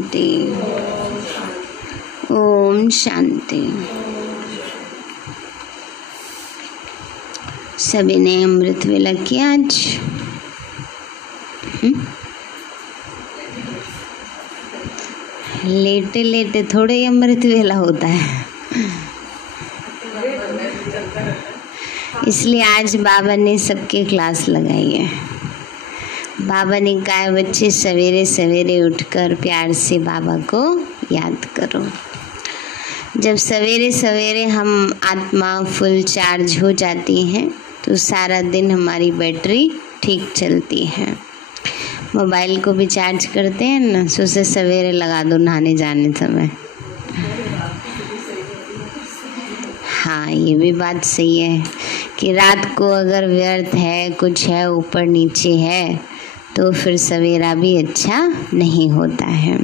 शांति। ओम शांति। सभी ने अमृत वेला किया आज? लेटे लेटे थोड़े ही अमृत वेला होता है, इसलिए आज बाबा ने सबके क्लास लगाई है। बाबा ने कहा बच्चे सवेरे सवेरे उठकर प्यार से बाबा को याद करो। जब सवेरे सवेरे हम आत्मा फुल चार्ज हो जाती है तो सारा दिन हमारी बैटरी ठीक चलती है। मोबाइल को भी चार्ज करते हैं ना, सुबह सवेरे लगा दो नहाने जाने समय। हाँ, ये भी बात सही है कि रात को अगर व्यर्थ है, कुछ है, ऊपर नीचे है, तो फिर सवेरा भी अच्छा नहीं होता है।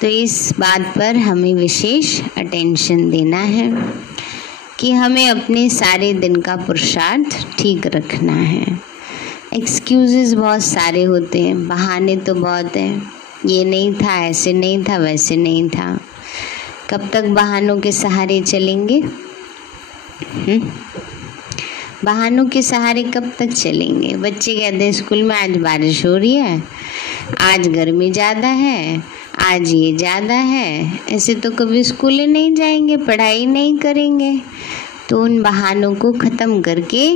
तो इस बात पर हमें विशेष अटेंशन देना है कि हमें अपने सारे दिन का पुरुषार्थ ठीक रखना है। एक्सक्यूजेस बहुत सारे होते हैं, बहाने तो बहुत हैं। ये नहीं था, ऐसे नहीं था, वैसे नहीं था। कब तक बहानों के सहारे चलेंगे? बहानों के सहारे कब तक चलेंगे? बच्चे कहते हैं स्कूल में आज बारिश हो रही है, आज गर्मी ज़्यादा है, आज ये ज़्यादा है। ऐसे तो कभी स्कूल नहीं जाएंगे, पढ़ाई नहीं करेंगे। तो उन बहानों को ख़त्म करके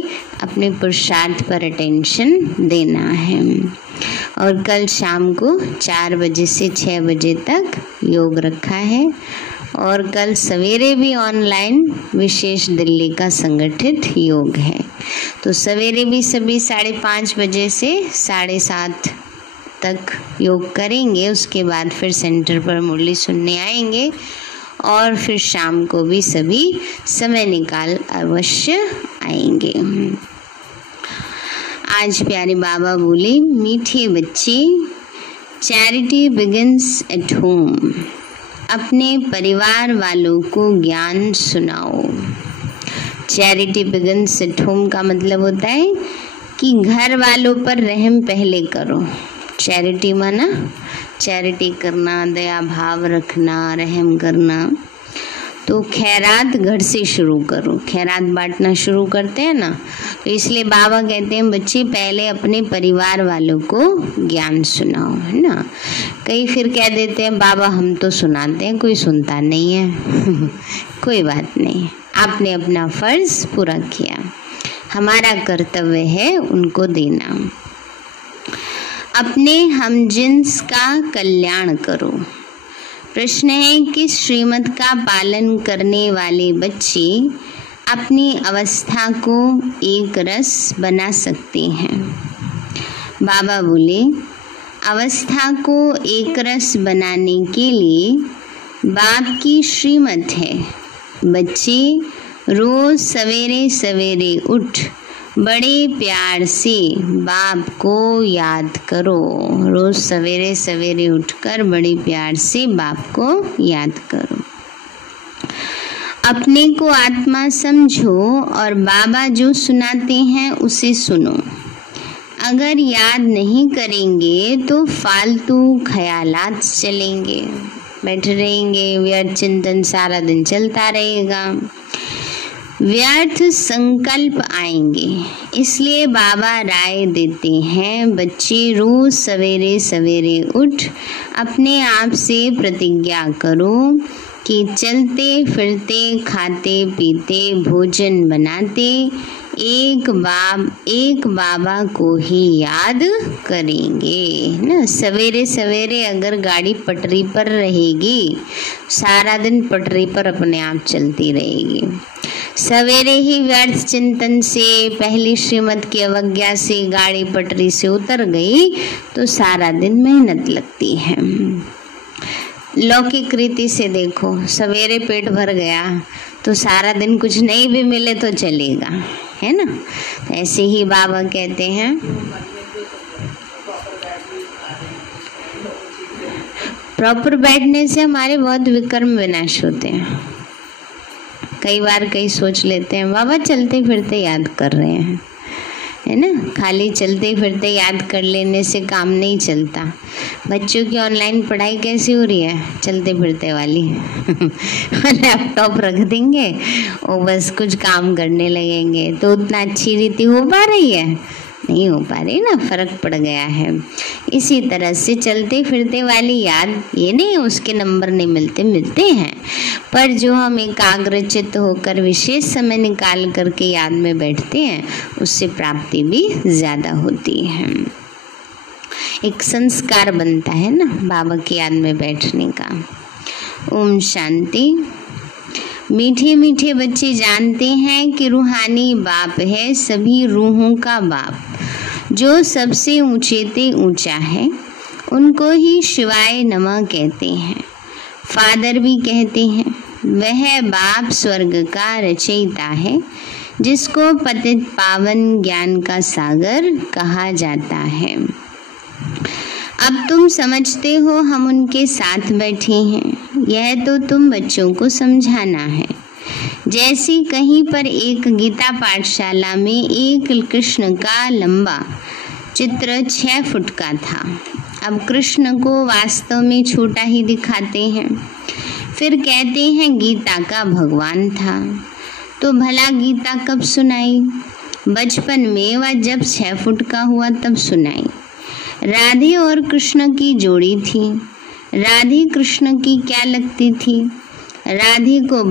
अपने पुरुषार्थ पर अटेंशन देना है। और कल शाम को 4 बजे से 6 बजे तक योग रखा है, और कल सवेरे भी ऑनलाइन विशेष दिल्ली का संगठित योग है। तो सवेरे भी सभी 5:30 बजे से 7:30 तक योग करेंगे। उसके बाद फिर सेंटर पर मुरली सुनने आएंगे, और फिर शाम को भी सभी समय निकाल अवश्य आएंगे। आज प्यारे बाबा बोले, मीठे बच्चे, चैरिटी बिगिंस एट होम। अपने परिवार वालों को ज्ञान सुनाओ। चैरिटी बिगिंस एट होम का मतलब होता है कि घर वालों पर रहम पहले करो। चैरिटी माना चैरिटी करना, दया भाव रखना, रहम करना। तो खैरात घर से शुरू करो। खैरात बांटना शुरू करते हैं ना, तो इसलिए बाबा कहते हैं बच्चे पहले अपने परिवार वालों को ज्ञान सुनाओ, है ना। कई फिर कह देते हैं बाबा हम तो सुनाते हैं, कोई सुनता नहीं है। कोई बात नहीं, आपने अपना फर्ज पूरा किया। हमारा कर्तव्य है उनको देना। अपने हमजिन्स का कल्याण करो। प्रश्न है कि श्रीमत का पालन करने वाले बच्चे अपनी अवस्था को एक रस बना सकते हैं। बाबा बोले, अवस्था को एक रस बनाने के लिए बाप की श्रीमत है। बच्चे रोज सवेरे सवेरे उठ बड़े प्यार से बाप को याद करो। रोज सवेरे सवेरे उठकर बड़े प्यार से बाप को याद करो। अपने को आत्मा समझो और बाबा जो सुनाते हैं उसे सुनो। अगर याद नहीं करेंगे तो फालतू ख्यालात चलेंगे, बैठे रहेंगे, व्यर्थ चिंतन सारा दिन चलता रहेगा, व्यर्थ संकल्प आएंगे। इसलिए बाबा राय देते हैं बच्चे रोज सवेरे सवेरे उठ अपने आप से प्रतिज्ञा करो कि चलते फिरते खाते पीते भोजन बनाते एक बाबा को ही याद करेंगे ना। सवेरे सवेरे अगर गाड़ी पटरी पर रहेगी, सारा दिन पटरी पर अपने आप चलती रहेगी। सवेरे ही व्यर्थ चिंतन से, पहली श्रीमत की अवज्ञा से गाड़ी पटरी से उतर गई तो सारा दिन मेहनत लगती है। लौकिक रीति से देखो, सवेरे पेट भर गया तो सारा दिन कुछ नहीं भी मिले तो चलेगा, है ना। तो ऐसे ही बाबा कहते हैं प्रॉपर बैठने से हमारे बहुत विकर्म विनाश होते हैं। कई बार कई सोच लेते हैं बाबा चलते फिरते याद कर रहे हैं, है ना। खाली चलते फिरते याद कर लेने से काम नहीं चलता। बच्चों की ऑनलाइन पढ़ाई कैसी हो रही है? चलते फिरते वाली लैपटॉप रख देंगे और बस कुछ काम करने लगेंगे। तो उतना अच्छी रीति हो पा रही है? नहीं हो पा रही ना, फर्क पड़ गया है। इसी तरह से चलते फिरते वाली याद, ये नहीं उसके नंबर नहीं मिलते, मिलते हैं, पर जो हम एकाग्रचित्त होकर विशेष समय निकाल करके याद में बैठते हैं उससे प्राप्ति भी ज्यादा होती है। एक संस्कार बनता है ना बाबा की याद में बैठने का। ओम शांति। मीठे मीठे बच्चे जानते हैं कि रूहानी बाप है सभी रूहों का बाप, जो सबसे ऊंचे ते ऊंचा है, उनको ही शिवाय नमः कहते हैं। फादर भी कहते हैं वह बाप स्वर्ग का रचयिता है, जिसको पतित पावन ज्ञान का सागर कहा जाता है। अब तुम समझते हो हम उनके साथ बैठे हैं, यह तो तुम बच्चों को समझाना है। जैसे कहीं पर एक गीता पाठशाला में एक कृष्ण का लंबा चित्र 6 फुट का था। अब कृष्ण को वास्तव में छोटा ही दिखाते हैं, फिर कहते हैं गीता का भगवान था। तो भला गीता कब सुनाई? बचपन में वह जब 6 फुट का हुआ तब सुनाई। राधे और कृष्ण की जोड़ी थी। राधे कृष्ण की क्या लगती थी? राधे को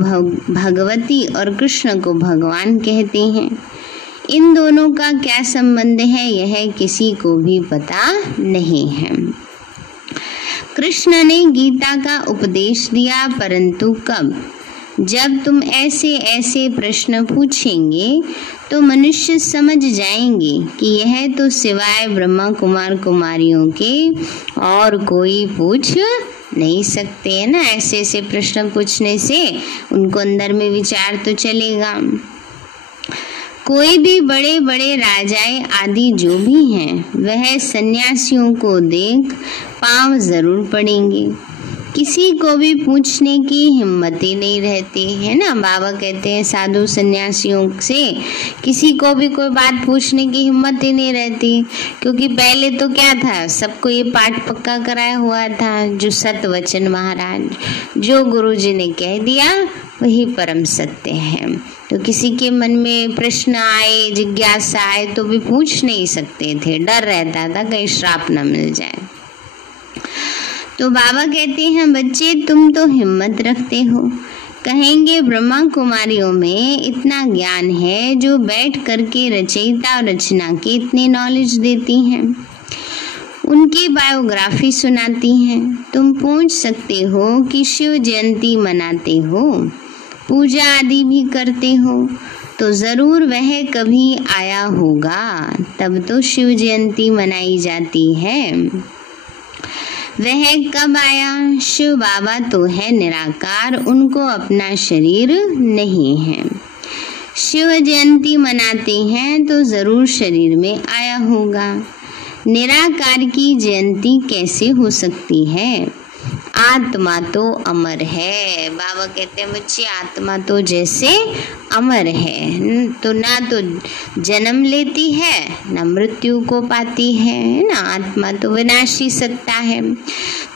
भगवती और कृष्ण को भगवान कहते हैं। इन दोनों का क्या संबंध है यह किसी को भी पता नहीं है। कृष्ण ने गीता का उपदेश दिया, परंतु कब? जब तुम ऐसे ऐसे प्रश्न पूछेंगे तो मनुष्य समझ जाएंगे कि यह तो सिवाय ब्रह्मा कुमार कुमारियों के और कोई पूछ नहीं सकते, है ना। ऐसे ऐसे प्रश्न पूछने से उनको अंदर में विचार तो चलेगा। कोई भी बड़े बड़े राजाएं आदि जो भी हैं वह सन्यासियों को देख पांव जरूर पड़ेंगे। किसी को भी पूछने की हिम्मत ही नहीं रहती है ना। बाबा कहते हैं साधु सन्यासियों से किसी को भी कोई बात पूछने की हिम्मत ही नहीं रहती, क्योंकि पहले तो क्या था, सबको ये पाठ पक्का कराया हुआ था, जो सत वचन महाराज, जो गुरुजी ने कह दिया वही परम सत्य है। तो किसी के मन में प्रश्न आए, जिज्ञासा आए तो भी पूछ नहीं सकते थे, डर रहता था कहीं श्राप न मिल जाए। तो बाबा कहते हैं बच्चे तुम तो हिम्मत रखते हो, कहेंगे ब्रह्मा कुमारियों में इतना ज्ञान है जो बैठ करके रचयिता और रचना की इतनी नॉलेज देती हैं, उनकी बायोग्राफी सुनाती हैं। तुम पूछ सकते हो कि शिव जयंती मनाते हो, पूजा आदि भी करते हो, तो जरूर वह कभी आया होगा, तब तो शिव जयंती मनाई जाती है। वह कब आया? शिव बाबा तो है निराकार, उनको अपना शरीर नहीं है। शिव जयंती मनाते हैं तो जरूर शरीर में आया होगा। निराकार की जयंती कैसे हो सकती है? आत्मा तो अमर है। बाबा कहते हैं बच्चे आत्मा तो जैसे अमर है, तो ना तो जन्म लेती है ना मृत्यु को पाती है ना। आत्मा तो विनाशी सत्ता है।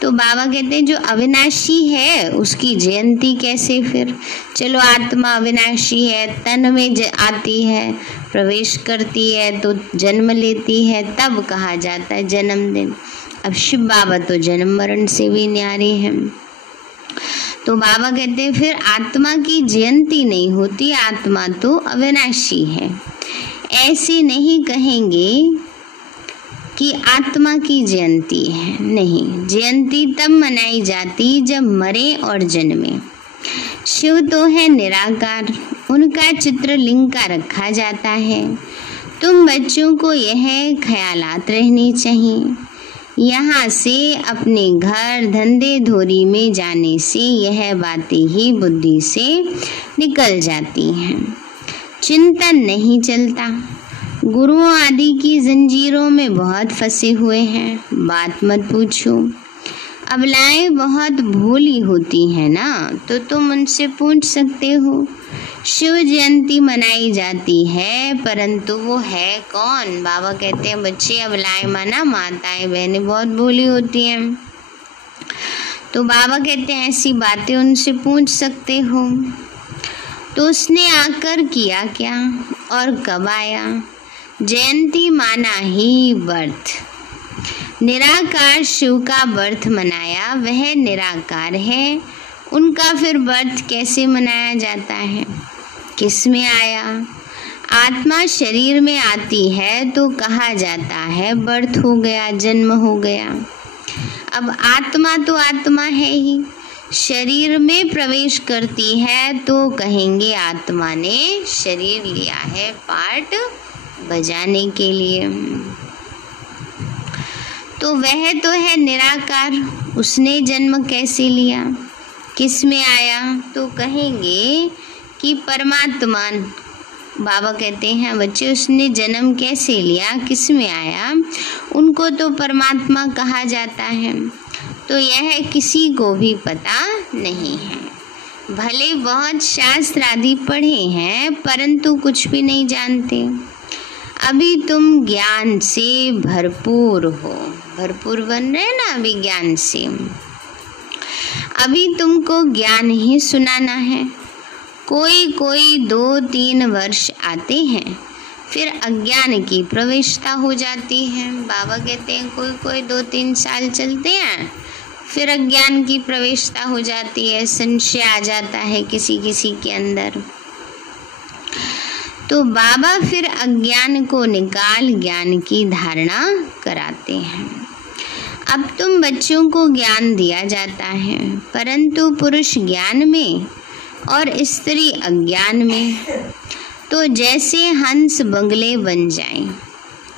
तो बाबा कहते हैं जो अविनाशी है उसकी जयंती कैसे? फिर चलो आत्मा अविनाशी है, तन में आती है, प्रवेश करती है तो जन्म लेती है, तब कहा जाता है जन्मदिन। अब शिव बाबा तो जन्म मरण से भी न्यारे हैं। तो बाबा कहते हैं फिर आत्मा की जयंती नहीं होती, आत्मा तो अविनाशी है। ऐसे नहीं कहेंगे कि आत्मा की जयंती है, नहीं, जयंती तब मनाई जाती जब मरे और जन्मे। शिव तो है निराकार, उनका चित्र लिंग का रखा जाता है। तुम बच्चों को यह ख्यालात रहनी चाहिए। यहाँ से अपने घर धंधे धोरी में जाने से यह बातें ही बुद्धि से निकल जाती हैं, चिंतन नहीं चलता। गुरुओं आदि की जंजीरों में बहुत फंसे हुए हैं, बात मत पूछो। अबलाएं बहुत भोली होती हैं ना, तो तुम उनसे पूछ सकते हो शिव जयंती मनाई जाती है, परंतु वो है कौन? बाबा कहते हैं बच्चे अब लाए माना, माताएं बहनें बहुत भोली होती हैं। तो बाबा कहते हैं ऐसी बातें उनसे पूछ सकते हो। तो उसने आकर किया क्या और कब आया? जयंती माना ही बर्थ। निराकार शिव का बर्थ मनाया, वह निराकार है, उनका फिर बर्थ कैसे मनाया जाता है? किस में आया? आत्मा शरीर में आती है तो कहा जाता है बर्थ हो गया, जन्म हो गया। अब आत्मा तो आत्मा है ही, शरीर में प्रवेश करती है तो कहेंगे आत्मा ने शरीर लिया है पार्ट बजाने के लिए। तो वह तो है निराकार, उसने जन्म कैसे लिया, किस में आया? तो कहेंगे कि परमात्मा। बाबा कहते हैं बच्चे उसने जन्म कैसे लिया, किस में आया? उनको तो परमात्मा कहा जाता है। तो यह किसी को भी पता नहीं है। भले बहुत शास्त्र आदि पढ़े हैं, परंतु कुछ भी नहीं जानते। अभी तुम ज्ञान से भरपूर हो, भरपूर बन रहे ना अभी ज्ञान से। अभी तुमको ज्ञान ही सुनाना है। कोई कोई 2-3 वर्ष आते हैं, फिर अज्ञान की प्रवेशता हो जाती है। बाबा कहते हैं कोई कोई 2-3 साल चलते हैं, फिर अज्ञान की प्रवेशता हो जाती है, संशय आ जाता है किसी किसी के अंदर। तो बाबा फिर अज्ञान को निकाल ज्ञान की धारणा कराते हैं। अब तुम बच्चों को ज्ञान दिया जाता है, परंतु पुरुष ज्ञान में और स्त्री अज्ञान में, तो जैसे हंस बगले बन जाएं।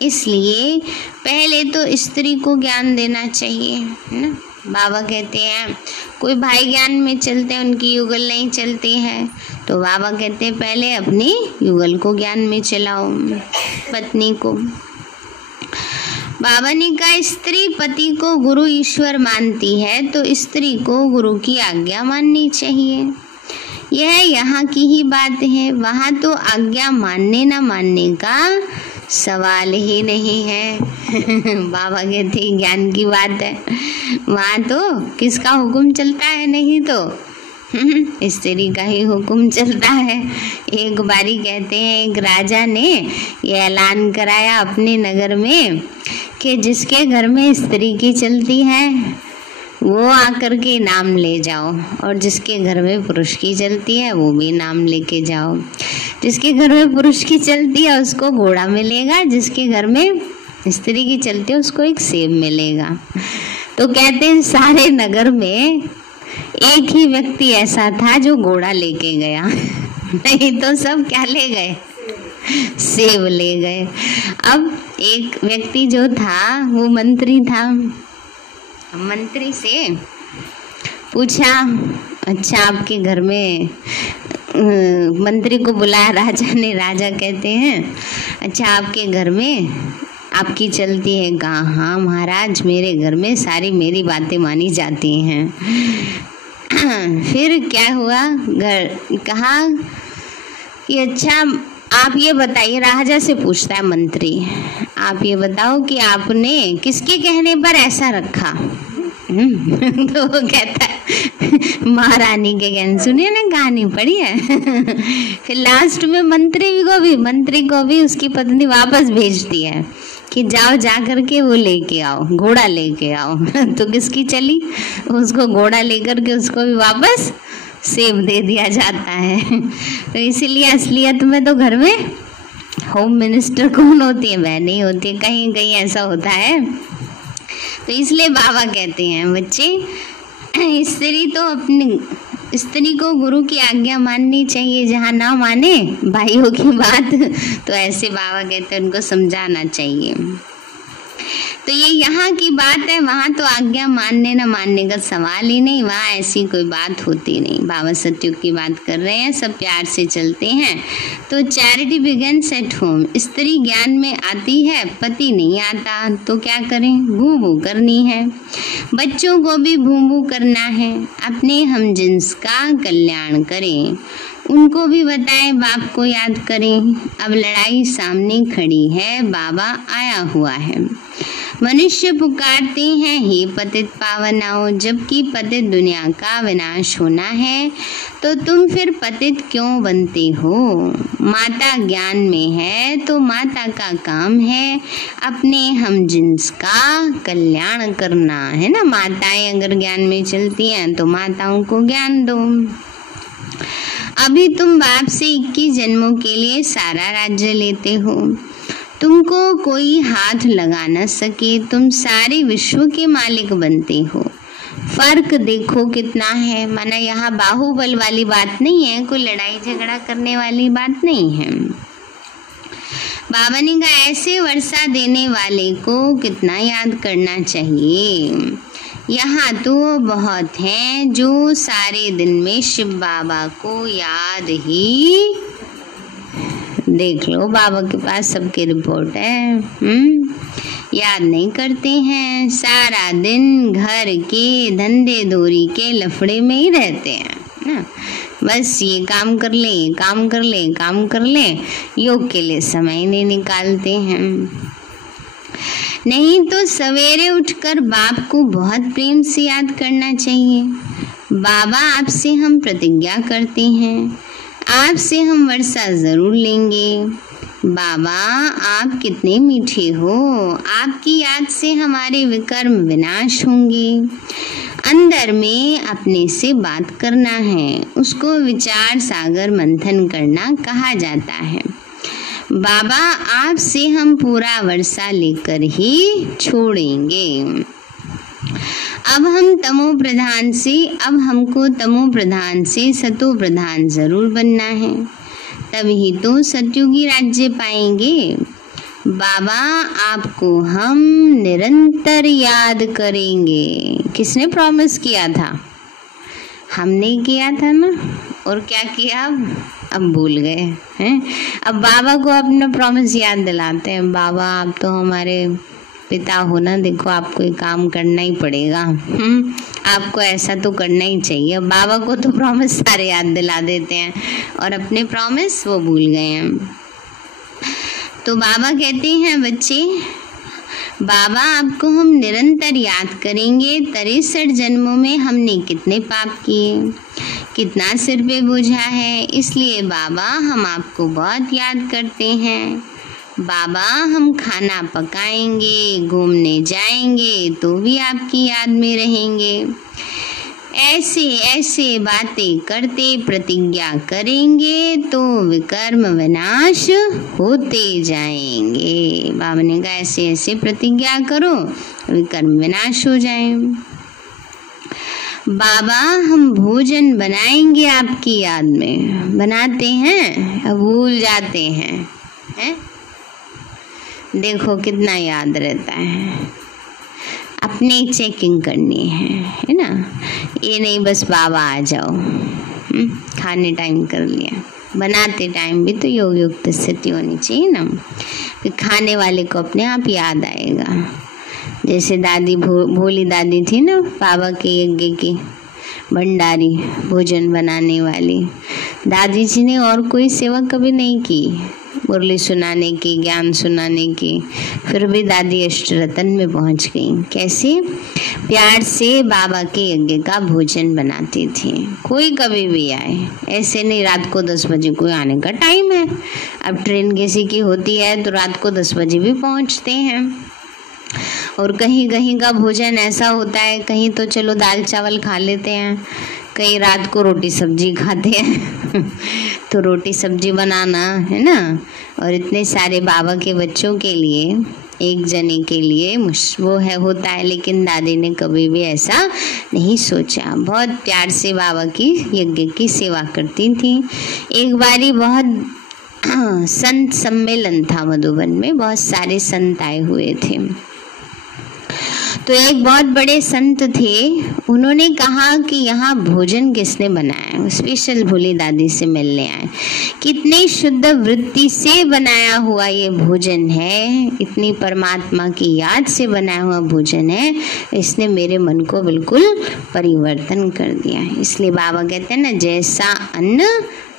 इसलिए पहले तो स्त्री को ज्ञान देना चाहिए, है ना। बाबा कहते हैं कोई भाई ज्ञान में चलते हैं, उनकी युगल नहीं चलती है, तो बाबा कहते हैं पहले अपनी युगल को ज्ञान में चलाओ, पत्नी को। बाबा ने कहा स्त्री पति को गुरु ईश्वर मानती है, तो स्त्री को गुरु की आज्ञा माननी चाहिए। यह यहाँ की ही बात है, वहाँ तो आज्ञा मानने न मानने का सवाल ही नहीं है। बाबा कहते ज्ञान की बात है, वहाँ तो किसका हुक्म चलता है? नहीं तो स्त्री का ही हुक्म चलता है। एक बारी कहते हैं एक राजा ने ये ऐलान कराया अपने नगर में कि जिसके घर में स्त्री की चलती है वो आकर के नाम ले जाओ, और जिसके घर में पुरुष की चलती है वो भी नाम लेके जाओ। जिसके घर में पुरुष की चलती है उसको घोड़ा मिलेगा, जिसके घर में स्त्री की चलती है उसको एक सेब मिलेगा। तो कहते हैं सारे नगर में एक ही व्यक्ति ऐसा था जो घोड़ा लेके गया, नहीं तो सब क्या ले गए? सेब ले गए। अब एक व्यक्ति जो था वो मंत्री था, मंत्री से पूछा, अच्छा आपके घर में, मंत्री को बुलाया राजा ने। राजा कहते हैं अच्छा आपके घर में आपकी चलती है? कहा हाँ महाराज, मेरे घर में सारी मेरी बातें मानी जाती हैं। फिर क्या हुआ? कहा कि अच्छा आप ये बताइए, राजा से पूछता है मंत्री, आप ये बताओ कि आपने किसके कहने पर ऐसा रखा? तो वो कहता है महारानी के कहने। सुनिए ना, कहानी पढ़ी है। फिर लास्ट में मंत्री को भी उसकी पत्नी वापस भेजती है कि जाओ जा करके वो लेके आओ, घोड़ा लेके आओ। तो किसकी चली? उसको घोड़ा लेकर के उसको भी वापस सेब दे दिया जाता है। तो इसीलिए असलियत में तो घर में होम मिनिस्टर कौन होती है? वह नहीं होती है, कहीं कहीं ऐसा होता है। तो इसलिए बाबा कहते हैं बच्चे स्त्री को गुरु की आज्ञा माननी चाहिए, जहाँ ना माने भाइयों की बात तो ऐसे बाबा कहते हैं उनको समझाना चाहिए। तो ये यहाँ की बात है, वहाँ तो आज्ञा मानने न मानने का सवाल ही नहीं, वहाँ ऐसी कोई बात होती नहीं। बाबा सत्युग की बात कर रहे हैं, सब प्यार से चलते हैं। तो चैरिटी बिगिंस एट होम। स्त्री ज्ञान में आती है, पति नहीं आता, तो क्या करें? भू भू करनी है, बच्चों को भी भू भू करना है, अपने हम जिन्स का कल्याण करें। उनको भी बताएं, बाप को याद करें। अब लड़ाई सामने खड़ी है, बाबा आया हुआ है। मनुष्य पुकारते हैं, हे पतित पावन आओ, जबकि पतित दुनिया का विनाश होना है, तो तुम फिर पतित क्यों बनते हो? माता ज्ञान में है तो माता का काम है अपने हम जिन्स का कल्याण करना, है ना। माताएं अगर ज्ञान में चलती हैं तो माताओं को ज्ञान दो। अभी तुम बाप से 21 जन्मों के लिए सारा राज्य लेते हो, तुमको कोई हाथ लगा न सके, तुम सारे विश्व के मालिक बनते हो। फर्क देखो कितना है। माना यहाँ बाहुबल वाली बात नहीं है, कोई लड़ाई झगड़ा करने वाली बात नहीं है। बाबा ने कहा ऐसे वर्षा देने वाले को कितना याद करना चाहिए। यहाँ तो बहुत हैं जो सारे दिन में शिव बाबा को याद ही, देख लो बाबा के पास सबकी रिपोर्ट है, याद नहीं करते हैं। सारा दिन घर के धंधे दोरी के लफड़े में ही रहते हैं ना। बस ये काम कर ले, काम कर ले, काम कर ले, योग के लिए समय नहीं निकालते हैं। नहीं तो सवेरे उठकर बाप को बहुत प्रेम से याद करना चाहिए। बाबा आपसे हम प्रतिज्ञा करते हैं, आपसे हम वर्षा जरूर लेंगे। बाबा आप कितने मीठे हो, आपकी याद से हमारे विकर्म विनाश होंगे। अंदर में अपने से बात करना है, उसको विचार सागर मंथन करना कहा जाता है। बाबा आपसे हम पूरा वर्षा लेकर ही छोड़ेंगे। अब हमको तमो प्रधान से सतो प्रधान जरूर बनना है, तभी तो सतयुगी राज्य पाएंगे। बाबा आपको हम निरंतर याद करेंगे। किसने प्रॉमिस किया था? हमने किया था ना। और क्या किया? अब भूल गए हैं। अब बाबा को अपना प्रॉमिस याद दिलाते हैं। बाबा आप तो हमारे पिता हो ना, देखो आपको ये काम करना ही पड़ेगा, आपको ऐसा तो करना ही चाहिए। बाबा को तो प्रॉमिस सारे याद दिला देते हैं और अपने प्रॉमिस वो भूल गए हैं। तो बाबा कहते हैं बच्चे, बाबा आपको हम निरंतर याद करेंगे। 63 जन्मों में हमने कितने पाप किए, कितना सिर पे बोझा है, इसलिए बाबा हम आपको बहुत याद करते हैं। बाबा हम खाना पकाएंगे, घूमने जाएंगे तो भी आपकी याद में रहेंगे। ऐसे ऐसे बातें करते प्रतिज्ञा करेंगे तो विकर्म विनाश होते जाएंगे। बाबा ने कहा ऐसे ऐसे प्रतिज्ञा करो, विकर्म विनाश हो जाए। बाबा हम भोजन बनाएंगे आपकी याद में। बनाते हैं, अब भूल जाते हैं, हैं? देखो कितना याद रहता है। अपने चेकिंग करनी है ना। ये नहीं बस बाबा आ जाओ, खाने टाइम कर लिया, बनाते टाइम भी तो योग युक्त स्थिति होनी चाहिए ना। फिर खाने वाले को अपने आप याद आएगा। जैसे दादी भोली दादी थी ना, बाबा के यज्ञ की भंडारी, भोजन बनाने वाली दादी जी ने और कोई सेवा कभी नहीं की, मुरली सुनाने की, ज्ञान सुनाने की, फिर भी दादी अष्टरतन में पहुंच गई। कैसे? प्यार से बाबा के यज्ञ का भोजन बनाती थी। कोई कभी भी आए, ऐसे नहीं रात को 10 बजे कोई आने का टाइम है। अब ट्रेन किसी की होती है तो रात को 10 बजे भी पहुंचते हैं। और कहीं कहीं का भोजन ऐसा होता है, कहीं तो चलो दाल चावल खा लेते हैं, कहीं रात को रोटी सब्जी खाते हैं तो रोटी सब्जी बनाना है ना। और इतने सारे बाबा के बच्चों के लिए, एक जने के लिए वो है होता है, लेकिन दादी ने कभी भी ऐसा नहीं सोचा। बहुत प्यार से बाबा की यज्ञ की सेवा करती थी। एक बारी बहुत संत सम्मेलन था मधुबन में, बहुत सारे संत आए हुए थे। तो एक बहुत बड़े संत थे, उन्होंने कहा कि यहाँ भोजन किसने बनाया। स्पेशल भोली दादी से मिलने आए। कितनी शुद्ध वृत्ति से बनाया हुआ ये भोजन है, इतनी परमात्मा की याद से बनाया हुआ भोजन है, इसने मेरे मन को बिल्कुल परिवर्तन कर दिया। इसलिए बाबा कहते हैं ना, जैसा अन्न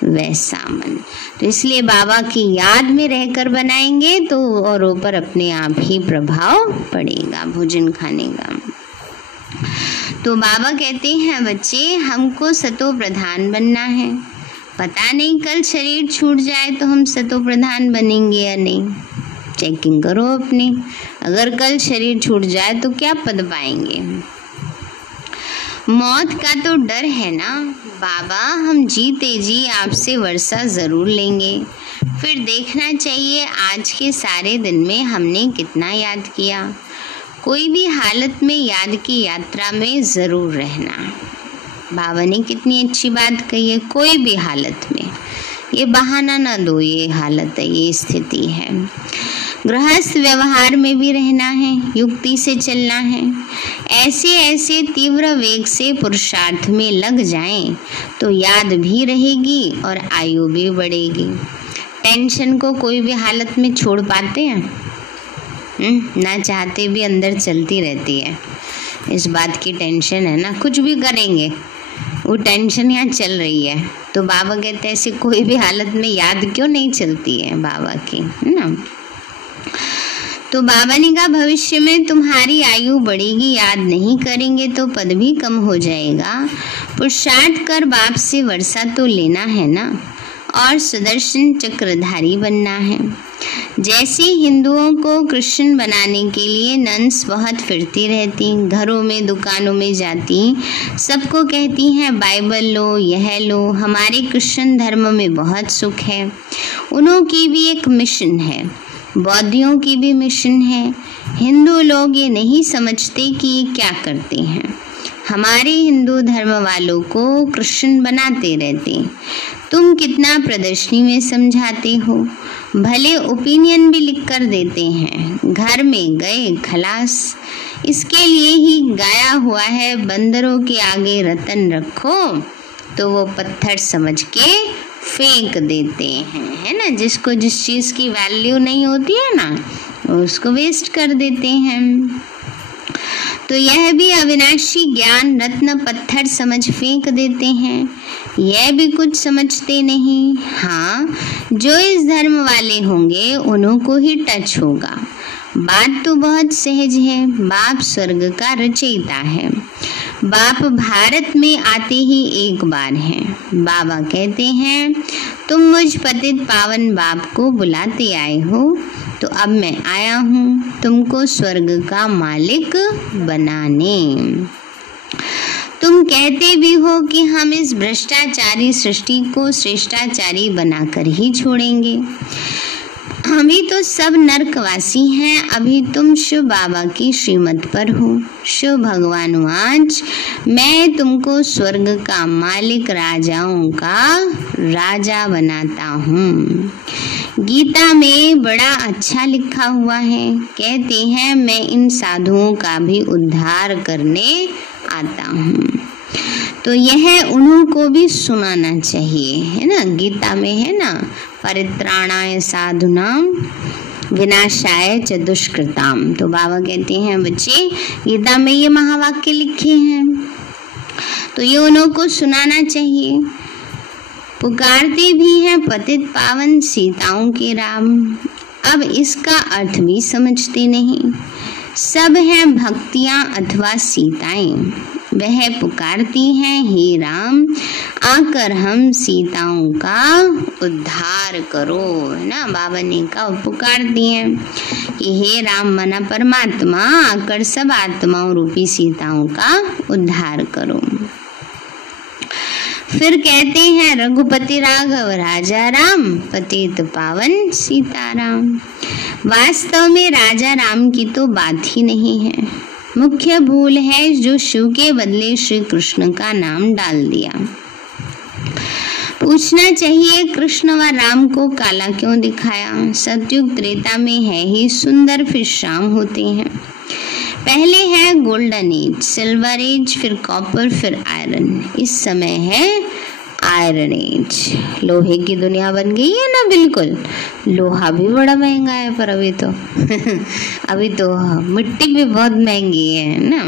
वैसा मन। तो इसलिए बाबा की याद में रहकर बनाएंगे तो औरों पर अपने आप ही प्रभाव पड़ेगा भोजन खाने का। तो बाबा कहते हैं बच्चे हमको सतो प्रधान बनना है। पता नहीं कल शरीर छूट जाए तो हम सतो प्रधान बनेंगे या नहीं। चेकिंग करो अपनी, अगर कल शरीर छूट जाए तो क्या पद पाएंगे। मौत का तो डर है ना बाबा, हम जीते जी आपसे वर्षा जरूर लेंगे। फिर देखना चाहिए आज के सारे दिन में हमने कितना याद किया। कोई भी हालत में याद की यात्रा में जरूर रहना। बाबा ने कितनी अच्छी बात कही है, कोई भी हालत में। ये बहाना ना दो, ये हालत है, ये स्थिति है। गृहस्थ व्यवहार में भी रहना है, युक्ति से चलना है। ऐसे ऐसे तीव्र वेग से पुरुषार्थ में लग जाएं तो याद भी रहेगी और आयु भी बढ़ेगी। टेंशन को कोई भी हालत में छोड़ पाते हैं? ना चाहते भी अंदर चलती रहती है। इस बात की टेंशन है ना, कुछ भी करेंगे वो टेंशन यहाँ चल रही है। तो बाबा कहते हैं ऐसे कोई भी हालत में याद क्यों नहीं चलती है बाबा की, है ना। तो बाबा ने कहा भविष्य में तुम्हारी आयु बढ़ेगी, याद नहीं करेंगे तो पद भी कम हो जाएगा। पुरुषार्थ कर बाप से वर्षा तो लेना है ना, और सुदर्शन चक्रधारी बनना है। जैसे हिंदुओं को कृष्ण बनाने के लिए नन्स बहुत फिरती रहती, घरों में दुकानों में जाती, सबको कहती हैं बाइबल लो, यह लो, हमारे कृष्ण धर्म में बहुत सुख है। उन्हों की भी एक मिशन है, बौद्धियों की भी मिशन है। हिंदू लोग ये नहीं समझते कि ये क्या करते हैं। हमारे हिंदू धर्म वालों को कृष्ण बनाते रहते। तुम कितना प्रदर्शनी में समझाते हो, भले ओपिनियन भी लिख कर देते हैं, घर में गए खलास। इसके लिए ही गाया हुआ है बंदरों के आगे रतन रखो तो वो पत्थर समझ के फेंक देते हैं, है ना। जिसको जिस चीज़ की वैल्यू नहीं होती है ना उसको वेस्ट कर देते हैं। तो यह भी अविनाशी ज्ञान रत्न पत्थर समझ फेंक देते हैं, यह भी कुछ समझते नहीं। हाँ, जो इस धर्म वाले होंगे उन्हों को ही टच होगा। बात तो बहुत सहज है, बाप स्वर्ग का रचयिता है। बाप भारत में आते ही एक बार हैं। बाबा कहते हैं तुम मुझ पतित पावन बाप को बुलाते आए हो, तो अब मैं आया हूँ तुमको स्वर्ग का मालिक बनाने। तुम कहते भी हो कि हम इस भ्रष्टाचारी सृष्टि को श्रेष्ठाचारी बनाकर ही छोड़ेंगे। अभी तो सब नरकवासी हैं, अभी तुम शिव बाबा की श्रीमत पर हो। शिव भगवान आज मैं तुमको स्वर्ग का मालिक, राजाओं का राजा बनाता हूँ। गीता में बड़ा अच्छा लिखा हुआ है, कहते हैं मैं इन साधुओं का भी उद्धार करने आता हूँ। तो यह उन्हों को भी सुनाना चाहिए, है ना। गीता में है ना, परित्राणाय साधुनाम विनाशाय च दुष्कृताम। तो बाबा कहते हैं बच्चे गीता में ये महावाक्य लिखे हैं, तो ये उन्हों को सुनाना चाहिए। पुकारते भी हैं पतित पावन सीताओं के राम, अब इसका अर्थ भी समझते नहीं। सब हैं भक्तियां अथवा सीताएं, वह पुकारती हैं हे राम आकर हम सीताओं का उद्धार करो, है ना। बाबा ने कहा पुकारती हैं कि हे राम मना परमात्मा आकर सब आत्माओं रूपी सीताओं का उद्धार करो। फिर कहते हैं रघुपति राघव राजा राम, पतित पावन सीताराम। वास्तव में राजा राम की तो बात ही नहीं है। मुख्य भूल है जो शिव के बदले श्री कृष्ण का नाम डाल दिया। पूछना चाहिए कृष्ण व राम को काला क्यों दिखाया। सतयुग त्रेता में है ही सुंदर, फिर शाम होते हैं। पहले है गोल्डन एज, सिल्वर एज, फिर कॉपर, फिर आयरन। इस समय है आयरन एज। लोहे की दुनिया बन गई है ना, बिल्कुल। लोहा भी बड़ा महंगा है, पर अभी तो अभी तो मिट्टी भी बहुत महंगी है ना।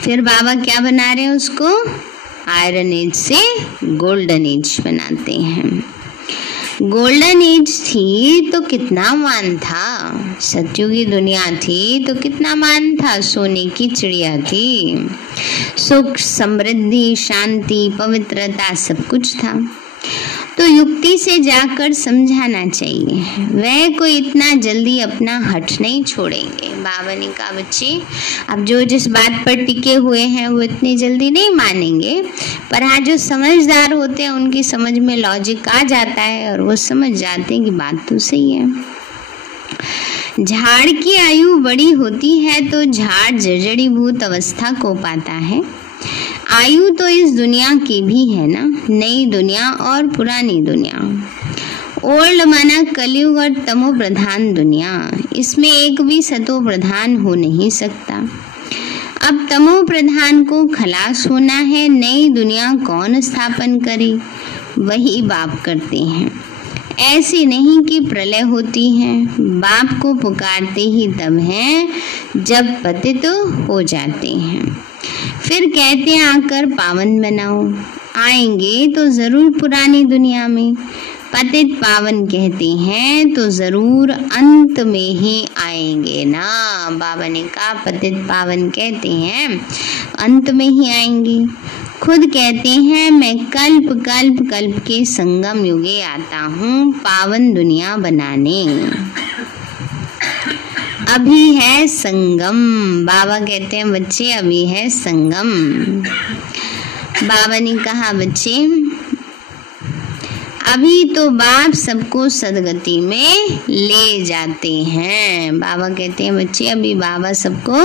फिर बाबा क्या बना रहे हैं उसको, आयरन एज से गोल्डन एज बनाते हैं। गोल्डन एज थी तो कितना मान था, सत्युग की दुनिया थी तो कितना मान था, सोने की चिड़िया थी, सुख समृद्धि शांति पवित्रता सब कुछ था। तो युक्ति से जाकर समझाना चाहिए, वह कोई इतना जल्दी अपना हट नहीं छोड़ेंगे। बाबा ने कहा बच्चे अब जो जिस बात पर टिके हुए हैं वो इतनी जल्दी नहीं मानेंगे, पर हाँ जो समझदार होते हैं उनकी समझ में लॉजिक आ जाता है और वो समझ जाते हैं कि बात तो सही है। झाड़ की आयु बड़ी होती है तो झाड़ जर्जरीभूत अवस्था को पाता है। आयु तो इस दुनिया की भी है ना, नई दुनिया और पुरानी दुनिया। ओल्ड माना कलयुग और तमो प्रधान दुनिया, इसमें एक भी सतो प्रधान हो नहीं सकता। अब तमो प्रधान को खलास होना है, नई दुनिया कौन स्थापन करे, वही बाप करते हैं। ऐसी नहीं कि प्रलय होती है, बाप को पुकारते ही तब है जब पतित हो जाते हैं। फिर कहते हैं आकर पावन बनाओ, आएंगे तो जरूर पुरानी दुनिया में। पतित पावन कहते हैं तो जरूर अंत में ही आएंगे ना। बाबा ने कहा पतित पावन कहते हैं अंत में ही आएंगे। खुद कहते हैं मैं कल्प कल्प कल्प के संगम युगे आता हूँ पावन दुनिया बनाने। अभी है संगम, बाबा कहते हैं बच्चे अभी है संगम। बाबा ने कहा बच्चे अभी तो बाप सबको सदगति में ले जाते हैं। बाबा कहते हैं बच्चे अभी बाबा सबको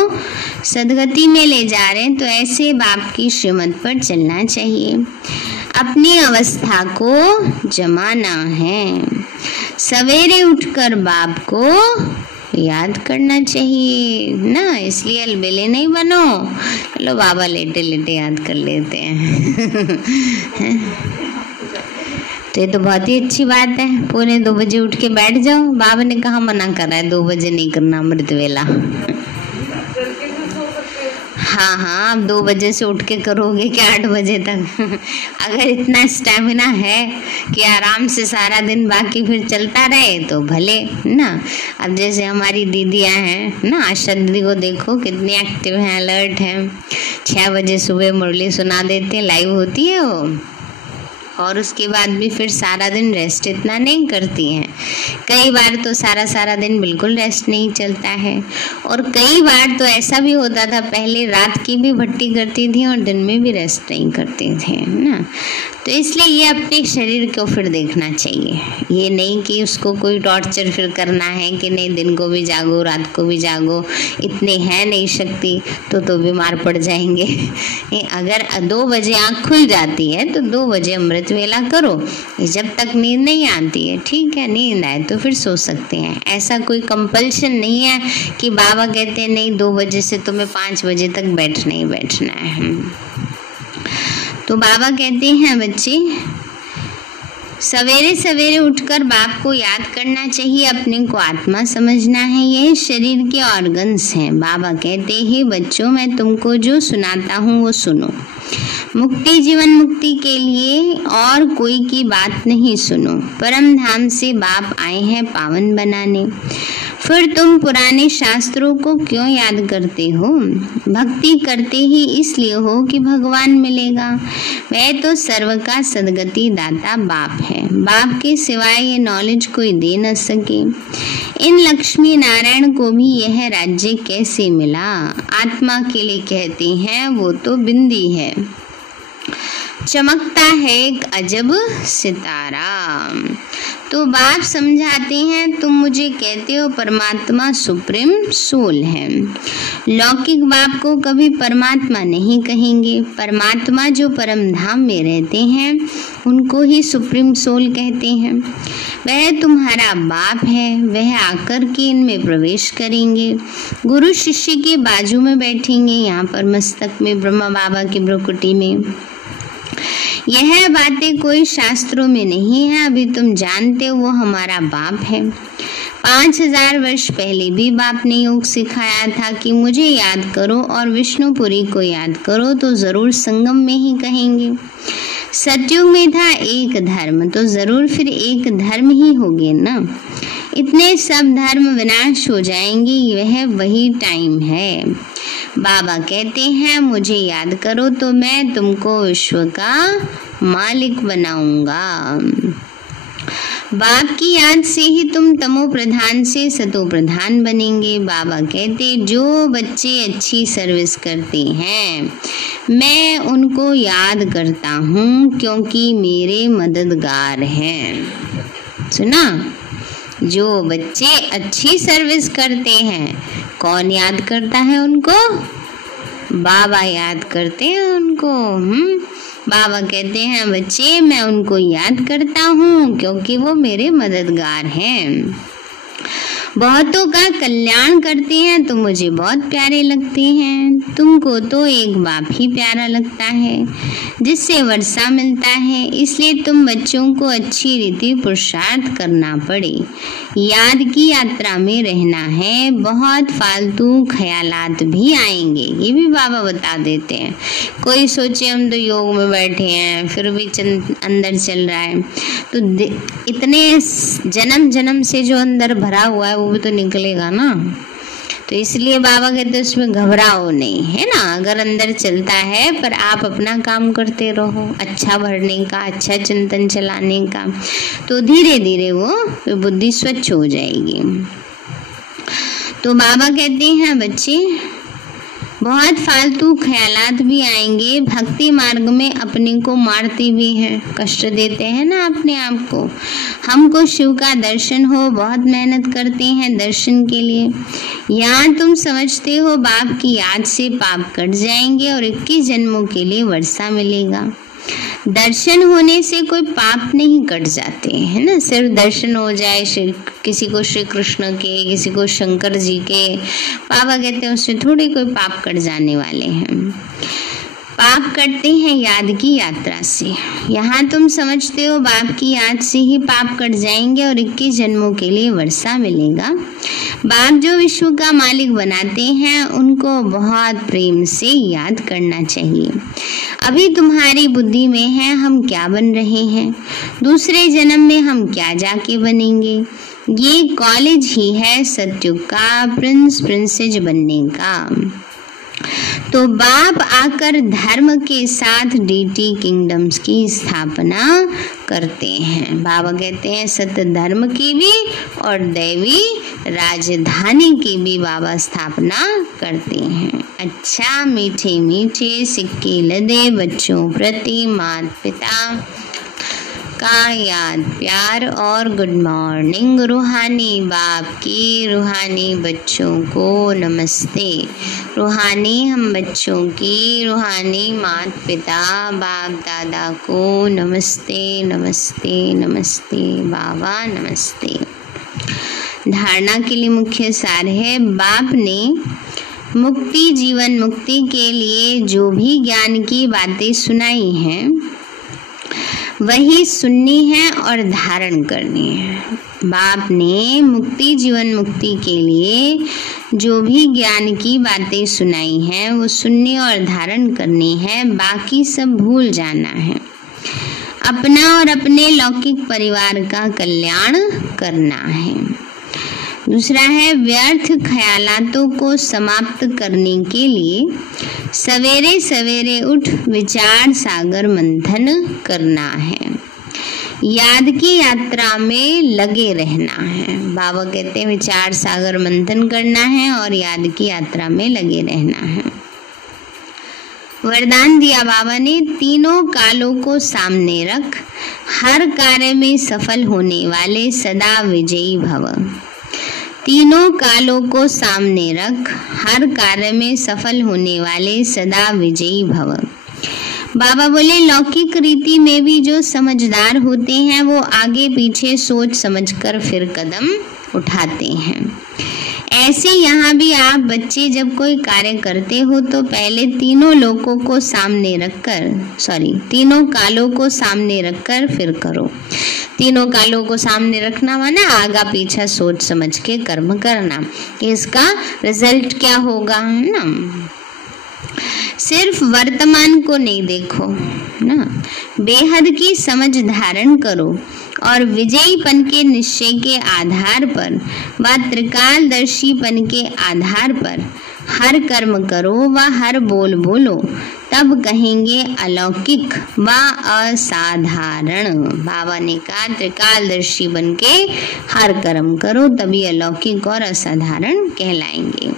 सदगति में ले जा रहे हैं, तो ऐसे बाप की श्रीमत पर चलना चाहिए। अपनी अवस्था को जमाना है, सवेरे उठकर बाप को याद करना चाहिए ना, इसलिए अलबेले नहीं बनो, चलो बाबा लेटे लेटे याद कर लेते हैं। तो ये तो बहुत ही अच्छी बात है, 1:45 बजे उठ के बैठ जाओ। बाबा ने कहा मना कर रहा है 2 बजे नहीं करना अमृत वेला। हाँ अब 2 बजे से उठ के करोगे कि 8 बजे तक। अगर इतना स्टेमिना है कि आराम से सारा दिन बाकी फिर चलता रहे तो भले ना। अब जैसे हमारी दीदियाँ हैं ना, आशा दीदी को देखो कितनी एक्टिव हैं, अलर्ट हैं। 6 बजे सुबह मुरली सुना देते हैं, लाइव होती है वो, और उसके बाद भी फिर सारा दिन रेस्ट इतना नहीं करती हैं। कई बार तो सारा दिन बिल्कुल रेस्ट नहीं चलता है, और कई बार तो ऐसा भी होता था पहले रात की भी भट्टी करती थी और दिन में भी रेस्ट नहीं करते थे ना। तो इसलिए ये अपने शरीर को फिर देखना चाहिए, ये नहीं कि उसको कोई टॉर्चर फिर करना है कि नहीं दिन को भी जागो रात को भी जागो, इतने है नहीं शक्ति तो बीमार पड़ जाएंगे। अगर 2 बजे आँख खुल जाती है तो 2 बजे अमृत वेला करो, जब तक नींद नहीं आती है ठीक है, नींद आए तो फिर सो सकते हैं। ऐसा कोई कंपल्शन नहीं है कि बाबा कहते हैं नहीं 2 बजे से तुम्हें 5 बजे तक बैठना ही बैठना है। तो बाबा कहते हैं बच्चे सवेरे सवेरे उठकर बाप को याद करना चाहिए, अपने को आत्मा समझना है, यह शरीर के ऑर्गन्स हैं। बाबा कहते हैं बच्चों मैं तुमको जो सुनाता हूँ वो सुनो, मुक्ति जीवन मुक्ति के लिए और कोई की बात नहीं सुनो। परम धाम से बाप आए हैं पावन बनाने, फिर तुम पुराने शास्त्रों को क्यों याद करते हो? भक्ति करते ही इसलिए हो कि भगवान मिलेगा। वह तो सर्व का सदगति दाता बाप है, बाप के सिवाय ये नॉलेज कोई दे न सके। इन लक्ष्मी नारायण को भी यह राज्य कैसे मिला? आत्मा के लिए कहते हैं वो तो बिंदी है, चमकता है एक अजब सितारा। तो बाप समझाते हैं तुम मुझे कहते हो परमात्मा सुप्रीम सोल है। लौकिक बाप को कभी परमात्मा नहीं कहेंगे, परमात्मा जो परम धाम में रहते हैं उनको ही सुप्रीम सोल कहते हैं। वह तुम्हारा बाप है, वह आकर के इनमें प्रवेश करेंगे, गुरु शिष्य के बाजू में बैठेंगे, यहाँ पर मस्तक में ब्रह्मा बाबा की भ्रुकुटी में। यह बातें कोई शास्त्रों में नहीं है, अभी तुम जानते हो वो हमारा बाप है। 5000 वर्ष पहले भी बाप ने योग सिखाया था कि मुझे याद करो और विष्णुपुरी को याद करो तो जरूर संगम में ही कहेंगे। सतयुग में था एक धर्म, तो जरूर फिर एक धर्म ही होगे ना। इतने सब धर्म विनाश हो जाएंगे, यह वही टाइम है। बाबा कहते हैं मुझे याद करो तो मैं तुमको विश्व का मालिक बनाऊंगा। बाप की याद से ही तुम तमो प्रधान से सतो प्रधान बनेंगे। बाबा कहते जो बच्चे अच्छी सर्विस करते हैं मैं उनको याद करता हूँ क्योंकि मेरे मददगार हैं। सुना, जो बच्चे अच्छी सर्विस करते हैं कौन याद करता है उनको? बाबा याद करते हैं उनको। बाबा कहते हैं बच्चे मैं उनको याद करता हूँ क्योंकि वो मेरे मददगार हैं। बहुतों का कल्याण करते हैं तो मुझे बहुत प्यारे लगते हैं। तुमको तो एक बाप ही प्यारा लगता है जिससे वर्षा मिलता है, इसलिए तुम बच्चों को अच्छी रीति पुरुषार्थ करना पड़े। याद की यात्रा में रहना है, बहुत फालतू ख्यालात भी आएंगे, ये भी बाबा बता देते हैं। कोई सोचे हम तो योग में बैठे हैं फिर भी अंदर चल रहा है, तो इतने जन्म जन्म से जो अंदर भरा हुआ है वो भी तो निकलेगा ना। तो इसलिए बाबा कहते हैं उसमें घबराओ नहीं, है ना। अगर अंदर चलता है पर आप अपना काम करते रहो, अच्छा भरने का, अच्छा चिंतन चलाने का, तो धीरे धीरे वो बुद्धि स्वच्छ हो जाएगी। तो बाबा कहते हैं बच्चे बहुत फालतू ख्यालात भी आएंगे, भक्ति मार्ग में अपने को मारते भी हैं, कष्ट देते हैं ना अपने आप को। हमको शिव का दर्शन हो, बहुत मेहनत करते हैं दर्शन के लिए। यहाँ तुम समझते हो बाप की याद से पाप कट जाएंगे और 21 जन्मों के लिए वर्षा मिलेगा। दर्शन होने से कोई पाप नहीं कट जाते, है ना। सिर्फ दर्शन हो जाए किसी को श्री कृष्ण के, किसी को शंकर जी के, बाबा कहते हैं उससे थोड़े कोई पाप कट जाने वाले हैं। पाप कटते हैं याद की यात्रा से। यहाँ तुम समझते हो बाप की याद से ही पाप कट जाएंगे और 21 जन्मों के लिए वर्षा मिलेगा। बाप जो विश्व का मालिक बनाते हैं उनको बहुत प्रेम से याद करना चाहिए। अभी तुम्हारी बुद्धि में है हम क्या बन रहे हैं, दूसरे जन्म में हम क्या जाके बनेंगे। ये कॉलेज ही है सतयुग का प्रिंस प्रिंसेस बनने का। तो बाप आकर धर्म के साथ डीटी किंगडम्स की स्थापना करते हैं। बाबा कहते हैं सत्य धर्म की भी और दैवी राजधानी की भी बाबा स्थापना करते हैं। अच्छा मीठे मीठे सिक्के लदे बच्चों प्रति माता पिता का याद प्यार और गुड मॉर्निंग। रूहानी बाप की रूहानी बच्चों को नमस्ते। रूहानी हम बच्चों की रूहानी माता पिता बाप दादा को नमस्ते नमस्ते नमस्ते बाबा नमस्ते। धारणा के लिए मुख्य सार है बाप ने मुक्ति जीवन मुक्ति के लिए जो भी ज्ञान की बातें सुनाई हैं वही सुननी है और धारण करनी है। बाप ने मुक्ति जीवन मुक्ति के लिए जो भी ज्ञान की बातें सुनाई हैं वो सुननी और धारण करनी है, बाकी सब भूल जाना है। अपना और अपने लौकिक परिवार का कल्याण करना है। दूसरा है व्यर्थ ख्यालातों को समाप्त करने के लिए सवेरे सवेरे उठ विचार सागर मंथन करना है। याद की यात्रा में लगे रहना है। बाबा कहते हैं विचार सागर मंथन करना है और याद की यात्रा में लगे रहना है। वरदान दिया बाबा ने तीनों कालों को सामने रख हर कार्य में सफल होने वाले सदा विजयी भव। तीनों कालों को सामने रख हर कार्य में सफल होने वाले सदा विजयी भव। बाबा बोले लौकिक रीति में भी जो समझदार होते हैं वो आगे पीछे सोच समझकर फिर कदम उठाते हैं। ऐसे यहाँ भी आप बच्चे जब कोई कार्य करते हो तो पहले तीनों कालों को सामने रखकर फिर करो। तीनों कालों को सामने रखना माना आगा पीछा सोच समझ के कर्म करना, इसका रिजल्ट क्या होगा, है ना। सिर्फ वर्तमान को नहीं देखो ना, बेहद की समझ धारण करो और विजयीपन के निश्चय के आधार पर व त्रिकालदर्शीपन के आधार पर हर कर्म करो व हर बोल बोलो, तब कहेंगे अलौकिक व असाधारण। बाबा ने कहा त्रिकालदर्शी बन के हर कर्म करो, तभी अलौकिक और असाधारण कहलाएंगे।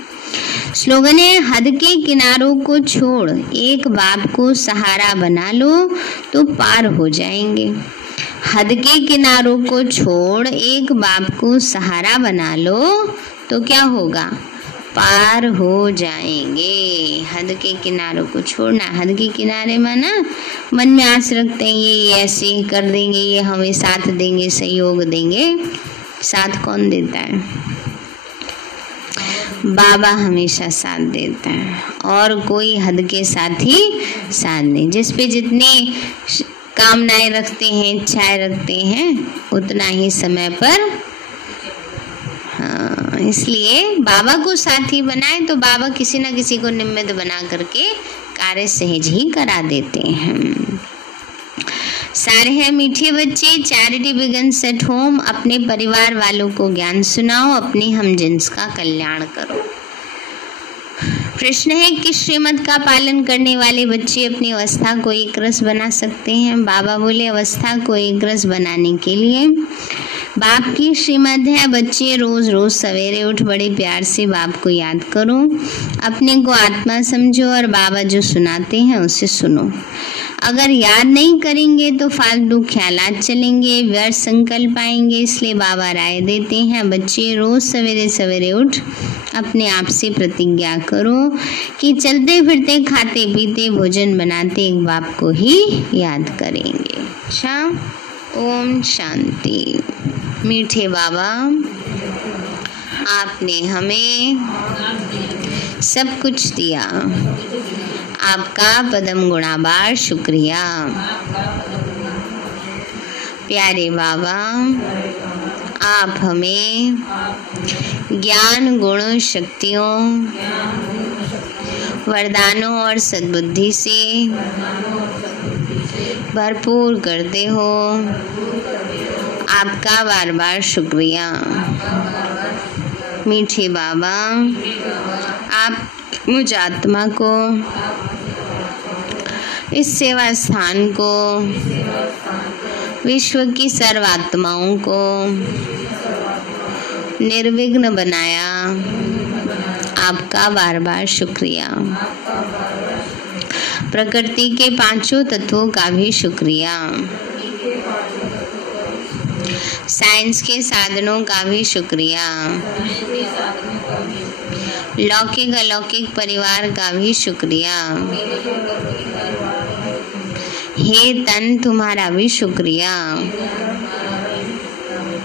स्लोगन है, हद के किनारों को छोड़ एक बाप को सहारा बना लो तो पार हो जाएंगे। हद के किनारों को छोड़ एक बाप को सहारा बना लो तो क्या होगा, पार हो जाएंगे। हद के किनारों को छोड़ना, हद के किनारे माना मन में आस रखते हैं ये ऐसे कर देंगे, ये हमें साथ देंगे, सहयोग देंगे। साथ कौन देता है? बाबा हमेशा साथ देता है, और कोई हद के साथ ही साथ नहीं। जिस पे जितनी कामनाएं रखते हैं, इच्छाएं रखते हैं, उतना ही समय पर इसलिए बाबा को साथी बनाए तो बाबा किसी न किसी को निमित्त बना करके कार्य सहज ही करा देते हैं। सारे हैं मीठे बच्चे, चैरिटी बिगिंस एट होम। अपने परिवार वालों को ज्ञान सुनाओ, अपने हमजिन्स का कल्याण करो। प्रश्न है कि श्रीमत का पालन करने वाले बच्चे अपनी अवस्था को एक रस बना सकते हैं। बाबा बोले अवस्था को एक रस बनाने के लिए बाप की श्रीमत है, बच्चे रोज रोज सवेरे उठ बड़े प्यार से बाप को याद करो, अपने को आत्मा समझो और बाबा जो सुनाते हैं उसे सुनो। अगर याद नहीं करेंगे तो फालतू ख्यालात चलेंगे, व्यर्थ संकल्प आएंगे। इसलिए बाबा राय देते हैं बच्चे रोज सवेरे सवेरे उठ अपने आप से प्रतिज्ञा करो कि चलते फिरते खाते पीते भोजन बनाते एक बाप को ही याद करेंगे। अच्छा, ओम शांति। मीठे बाबा, आपने हमें सब कुछ दिया, आपका पदम गुणाबार शुक्रिया। प्यारे बाबा, आप हमें ज्ञान गुण शक्तियों वरदानों और सद्बुद्धि से भरपूर करते हो, आपका बार बार शुक्रिया। मीठे बाबा, आप मुझ आत्मा को, इस सेवा स्थान को, विश्व की सर्व आत्माओं को निर्विघ्न बनाया, आपका बार बार शुक्रिया। प्रकृति के पांचों तत्वों का भी शुक्रिया, साइंस के साधनों का भी शुक्रिया, लौकिक अलौकिक परिवार का भी शुक्रिया। हे तन, तुम्हारा भी शुक्रिया।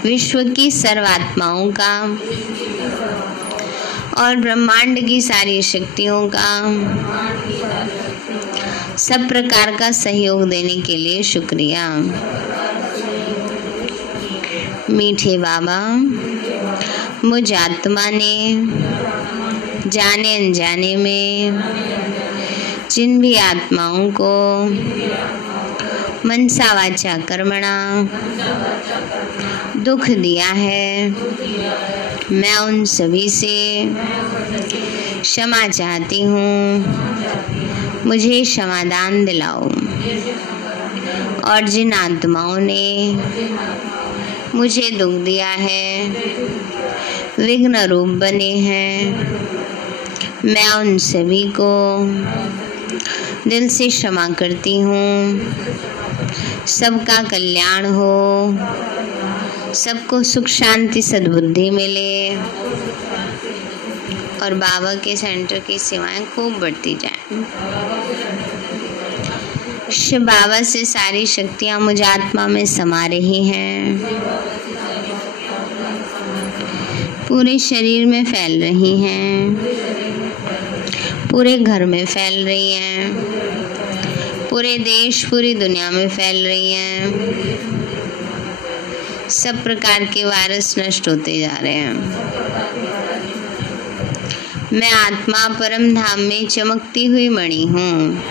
विश्व की सर्वात्माओं का और ब्रह्मांड की सारी शक्तियों का सब प्रकार का सहयोग देने के लिए शुक्रिया। मीठे बाबा, मुझ आत्मा ने जाने अनजाने में जिन भी आत्माओं को मनसा वाचा कर्मणा दुख दिया है, मैं उन सभी से क्षमा चाहती हूँ, मुझे क्षमादान दिलाओ। और जिन आत्माओं ने मुझे दुख दिया है, विघ्न रूप बने हैं, मैं उन सभी को दिल से क्षमा करती हूँ। सबका कल्याण हो, सबको सुख शांति सद्बुद्धि मिले और बाबा के सेंटर की सेवाएं खूब बढ़ती जाएं। शिव बाबा से सारी शक्तियां मुझ आत्मा में समा रही हैं। पूरे शरीर में फैल रही हैं, पूरे घर में फैल रही हैं, पूरे देश पूरी दुनिया में फैल रही हैं। सब प्रकार के वायरस नष्ट होते जा रहे हैं। मैं आत्मा परम धाम में चमकती हुई मणि हूँ।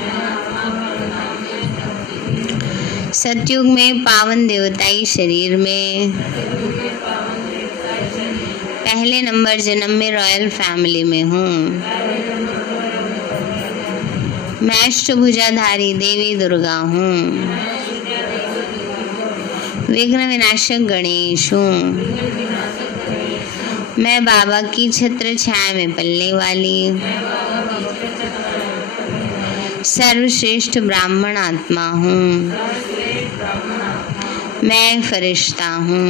सतयुग में पावन देवताई शरीर में पहले नंबर जन्म में रॉयल फैमिली में हूँ। मैं अष्टभुजाधारी देवी दुर्गा हूँ। विघ्न विनाशक गणेश हूँ। मैं बाबा की छत्र छाया में पलने वाली सर्वश्रेष्ठ ब्राह्मण आत्मा हूँ। मैं फरिश्ता हूँ।